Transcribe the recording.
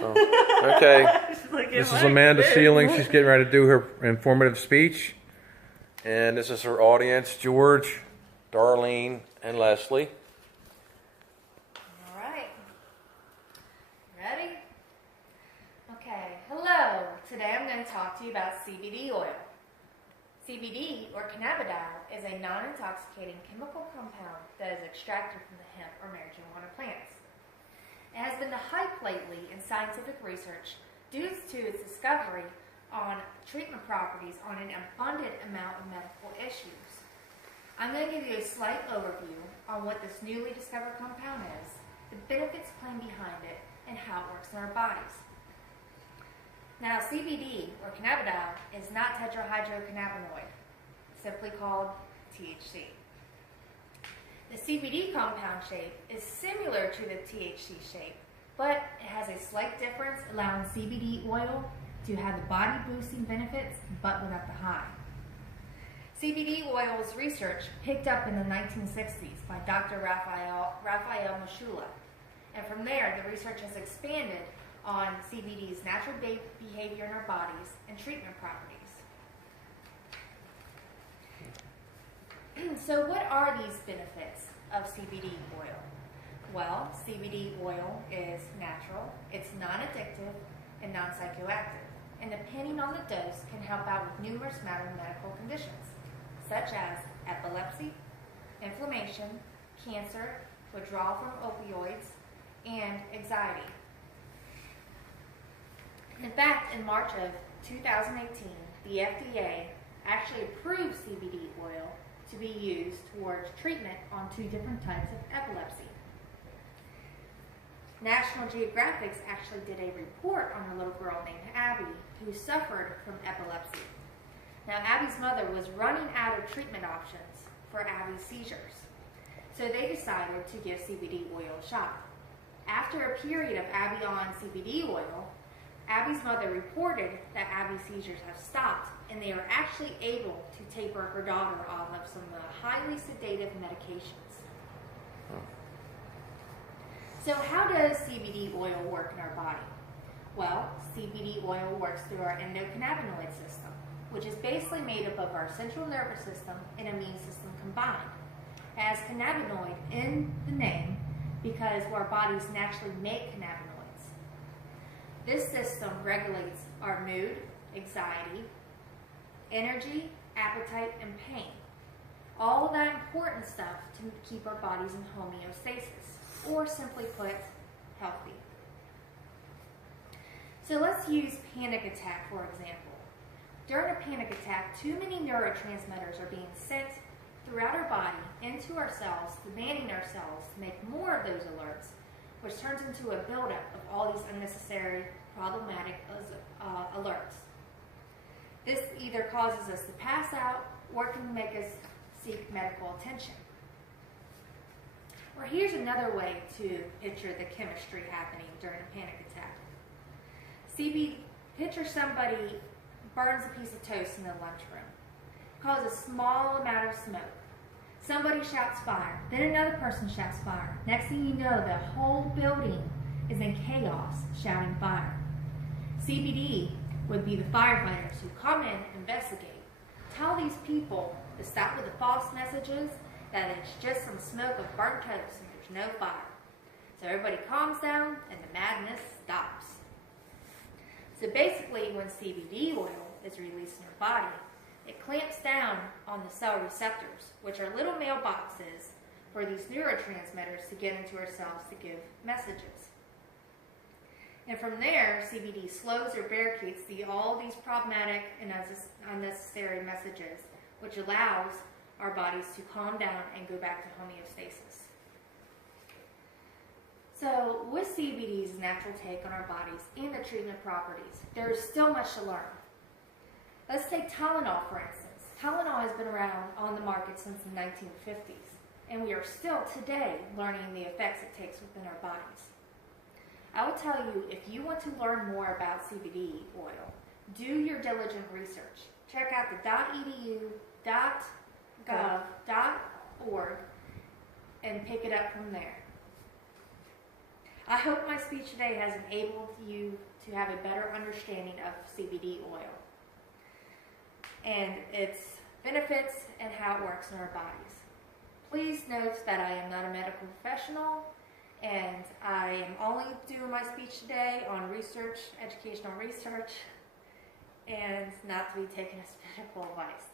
So, okay. Like, This is Amanda Sealing. She's getting ready to do her informative speech. And this is her audience, George, Darlene, and Leslie. All right. Ready? Okay. Hello. Today I'm going to talk to you about CBD oil. CBD, or cannabidiol, is a non-intoxicating chemical compound that is extracted from the hemp or marijuana plants. It has been the hype lately in scientific research due to its discovery on treatment properties on an abundant amount of medical issues. I'm going to give you a slight overview on what this newly discovered compound is, the benefits claimed behind it, and how it works in our bodies. Now, CBD, or cannabidiol, is not tetrahydrocannabinoid, simply called THC. The CBD compound shape is similar to the THC shape, but it has a slight difference, allowing CBD oil to have the body-boosting benefits, but without the high. CBD oil's research picked up in the 1960s by Dr. Raphael Mashula, and from there, the research has expanded on CBD's natural behavior in our bodies and treatment properties. So what are these benefits of CBD oil? Well, CBD oil is natural, it's non-addictive, and non-psychoactive, and depending on the dose can help out with numerous medical conditions, such as epilepsy, inflammation, cancer, withdrawal from opioids, and anxiety. In fact, in March of 2018, the FDA actually approved CBD oil to be used towards treatment on 2 different types of epilepsy. National Geographic actually did a report on a little girl named Abby who suffered from epilepsy. Now, Abby's mother was running out of treatment options for Abby's seizures, so they decided to give CBD oil a shot. After a period of Abby on CBD oil, Abby's mother reported that Abby's seizures have stopped, and they are actually able to taper her daughter off of some highly sedative medications. So how does CBD oil work in our body? Well, CBD oil works through our endocannabinoid system, which is basically made up of our central nervous system and immune system combined. It has cannabinoid in the name because our bodies naturally make cannabinoids. This system regulates our mood, anxiety, energy, appetite, and pain. All of that important stuff to keep our bodies in homeostasis, or simply put, healthy. So let's use panic attack for example. During a panic attack, too many neurotransmitters are being sent throughout our body into our cells, demanding our cells to make more of those alerts, which turns into a buildup of all these unnecessary, problematic alerts. This either causes us to pass out or can make us seek medical attention. Or here's another way to picture the chemistry happening during a panic attack. Picture somebody burns a piece of toast in the lunchroom, causes a small amount of smoke. Somebody shouts fire, then another person shouts fire. Next thing you know, the whole building is in chaos, shouting fire. CBD would be the firefighters who come in, investigate, tell these people to stop with the false messages, that it's just some smoke of burnt toast and there's no fire. So everybody calms down and the madness stops. So basically, when CBD oil is released in your body, it clamps down on the cell receptors, which are little mailboxes for these neurotransmitters to get into our cells to give messages. And from there, CBD slows or barricades all these problematic and unnecessary messages, which allows our bodies to calm down and go back to homeostasis. So with CBD's natural take on our bodies and the treatment properties, there is still much to learn. Let's take Tylenol, for instance. Tylenol has been around on the market since the 1950s, and we are still today learning the effects it takes within our bodies. I will tell you, if you want to learn more about CBD oil, do your diligent research. Check out the .edu, .gov, .org, and pick it up from there. I hope my speech today has enabled you to have a better understanding of CBD oil and its benefits and how it works in our bodies. Please note that I am not a medical professional, and I am only doing my speech today on research, educational research, and not to be taken as medical advice.